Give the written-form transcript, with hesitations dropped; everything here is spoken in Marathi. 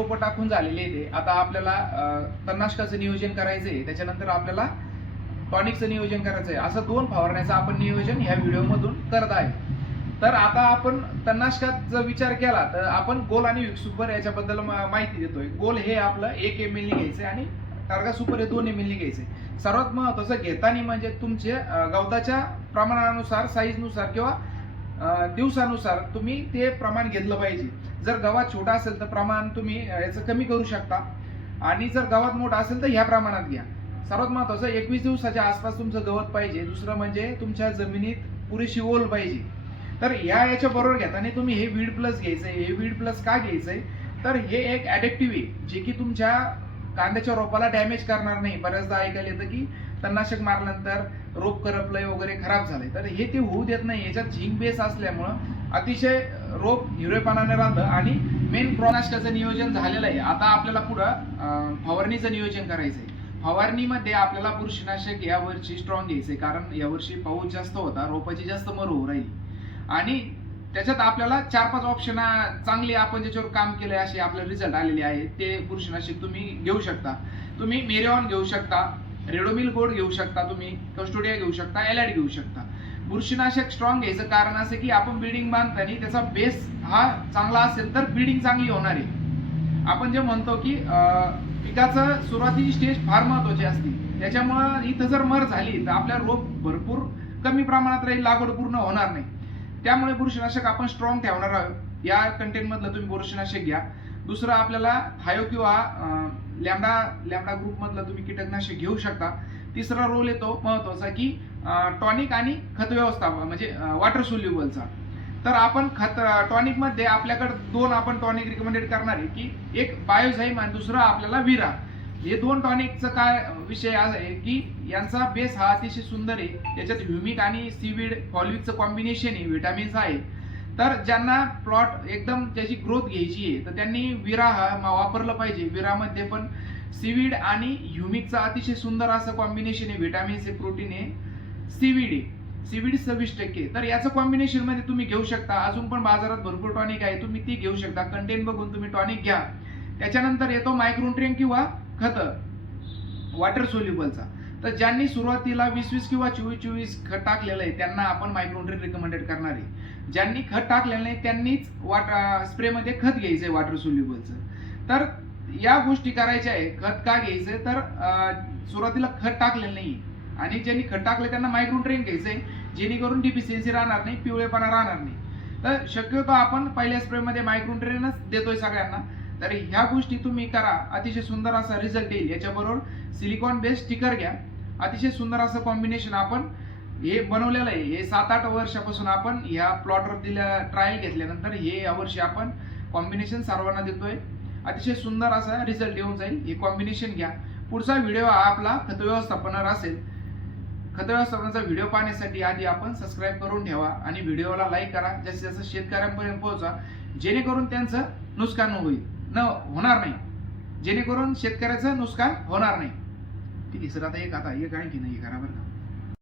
रोपं टाकून झालेले आहे. आता आपल्याला तणनाशकाचं नियोजन करायचं आहे, त्याच्यानंतर आपल्याला टॉनिकचं नियोजन करायचं आहे. असं 2 फवारण्याचं आपण नियोजन ह्या व्हिडिओमधून करत आहे. तर आता आपण तणनाशकाचा विचार केला तर आपण गोल आणि विक सुपर याच्याबद्दल माहिती देतोय. गोल हे आपलं 1 ml घ्यायचं आणि टार्गा सुपर हे 2 ml घ्यायचे. सर्वात महत्त्वाचं घेताना म्हणजे तुमचे गवताच्या प्रमाणानुसार, साईजनुसार किंवा दिवसानुसार तुम्ही ते प्रमाण घेतलं पाहिजे. जर गवत छोटा असेल तर प्रमाण तुम्ही याचं कमी करू शकता आणि जर गवत मोठा असेल तर ह्या प्रमाणात घ्या. सर्वात महत्त्वाचं 21 दिवसाच्या आसपास तुमचं गवत पाहिजे. दुसरं म्हणजे तुमच्या जमिनीत पुरेशी ओल पाहिजे. तर याच्या बरोबर घेताना तुम्ही हे वीड प्लस घ्यायचंय. हे वीड प्लस का घ्यायचंय तर हे एक ॲडिक्टिव्ह आहे जे की तुमच्या कांद्याच्या रोपाला डॅमेज करणार नाही. बऱ्याचदा ऐकायला येतं की तणनाशक मारल्यानंतर रोप करपलंय वगैरे खराब झालंय, तर हे ते होऊ देत नाही. याच्यात झिंक बेस असल्यामुळं अतिशय रोप हिरवेपणाने राहतं आणि मेन तणनाशकाचं नियोजन झालेलं आहे. आता आपल्याला पुढं फवारणीचं नियोजन करायचंय. फवारणीमध्ये आपल्याला बुरशीनाशक यावर्षी स्ट्रॉंग घ्यायचंय, कारण यावर्षी पाऊस जास्त होता, रोपाची जास्त मर होऊ राहिली आणि त्याच्यात आपल्याला 4-5 ऑप्शन चांगले आपण ज्याच्यावर काम केलंय असे आपले रिझल्ट आलेले आहेत. ते बुरशीनाशक तुम्ही घेऊ शकता. तुम्ही मेरिऑन घेऊ शकता, रेडोमिल गोल्ड घेऊ शकता, तुम्ही कस्टोडिया घेऊ शकता, एलाइट घेऊ शकता. बुरशीनाशक स्ट्रॉंग घ्यायचं कारण असं की आपण बिल्डिंग बांधताना त्याचा बेस हा चांगला असेल तर बिल्डिंग चांगली होणार आहे. आपण जे म्हणतो की पिकाचं सुरुवातीची स्टेज फार महत्वाची असते, त्याच्यामुळं इथं जर मर झाली तर आपल्या रोप भरपूर कमी प्रमाणात राहील, लागवड पूर्ण होणार नाही. त्यामुळे बुरशीनाशक आपण स्ट्रॉंग ठेवणार आहोत. या कंटेंट मधलं तुम्ही बुरशीनाशक घ्या. दुसरं आपल्याला थायो किंवा लॅम्बडा ग्रुप मधलं तुम्ही कीटकनाशक घेऊ शकता. तिसरा रोल येतो महत्वाचा की टॉनिक आणि खत व्यवस्थापन म्हणजे वॉटर सोल्युबलचा. तर आपण टॉनिक मध्ये आपल्याकडे 2 आपण टॉनिक रिकमेंडेड करणार आहे की एक बायोझाईम आणि दुसरं आपल्याला विरा. हे 2 टॉनिकचं काय विषय आहे की यांचा बेस हा अतिशय सुंदर आहे. याच्यात ह्युमिक आणि सीवीड फॉलिकचं कॉम्बिनेशन आहे, व्हिटॅमिन्स आहे. तर ज्यांना प्लॉट एकदम त्याची ग्रोथ घ्यायची आहे तर त्यांनी विरा हा वापरलं पाहिजे. विरामध्ये पण सीवीड आणि ह्युमिकचं अतिशय सुंदर असं कॉम्बिनेशन आहे. व्हिटॅमिन्स आहे, प्रोटीन आहे, सीवीड आहे. सीवीड 26%. तर याचं कॉम्बिनेशन मध्ये तुम्ही घेऊ शकता. अजून पण बाजारात भरपूर टॉनिक आहे, तुम्ही ती घेऊ शकता. कंटेंट बघून तुम्ही टॉनिक घ्या. त्याच्यानंतर येतो मायक्रोन्युट्रिएंट किंवा खत वॉटर सोल्युबलचा. तर ज्यांनी सुरुवातीला 20-20 किंवा 24-24 खत टाकलेलं आहे त्यांना आपण मायक्रोन्युट्रिएंट रिकमेंडेड करणार आहे. ज्यांनी खत टाकलेलं नाही त्यांनीच स्प्रेमध्ये खत घ्यायचंय वॉटर सोल्युबलचं. तर या गोष्टी करायच्या आहे. खत का घ्यायचंय तर सुरुवातीला खत टाकलेलं नाही आणि ज्यांनी खत टाकले त्यांना मायक्रोन्युट्रिएंट घ्यायचंय, जेणेकरून डिफिशियन्सी राहणार नाही, पिवळेपणा राहणार नाही. तर शक्यतो आपण पहिल्या स्प्रेमध्ये मायक्रोन्युट्रिएंटच देतोय सगळ्यांना. तर ह्या गोष्टी तुम्ही करा, अतिशय सुंदर असा रिझल्ट येईल. याच्याबरोबर सिलिकॉन बेस्ड स्टिकर घ्या. अतिशय सुंदर असं कॉम्बिनेशन आपण हे बनवलेलं आहे. हे 7-8 वर्षापासून आपण ह्या प्लॉटवर दिल्या ट्रायल घेतल्यानंतर हे यावर्षी आपण कॉम्बिनेशन सर्वांना देतोय. अतिशय सुंदर असा रिझल्ट येऊन जाईल. हे कॉम्बिनेशन घ्या. पुढचा व्हिडिओ हा आपला खत व्यवस्थापनावर असेल. खत व्यवस्थापनाचा व्हिडिओ पाहण्यासाठी आधी आपण सबस्क्राईब करून ठेवा आणि व्हिडिओला लाईक करा. जास्तीत जास्त शेतकऱ्यांपर्यंत पोहोचा, जेणेकरून त्यांचं नुकसान होणार नाही, जेणेकरून शेतकऱ्याचं नुकसान होणार नाही. ठीक आहे सर, आता एक आणखी नाही करा बरं का.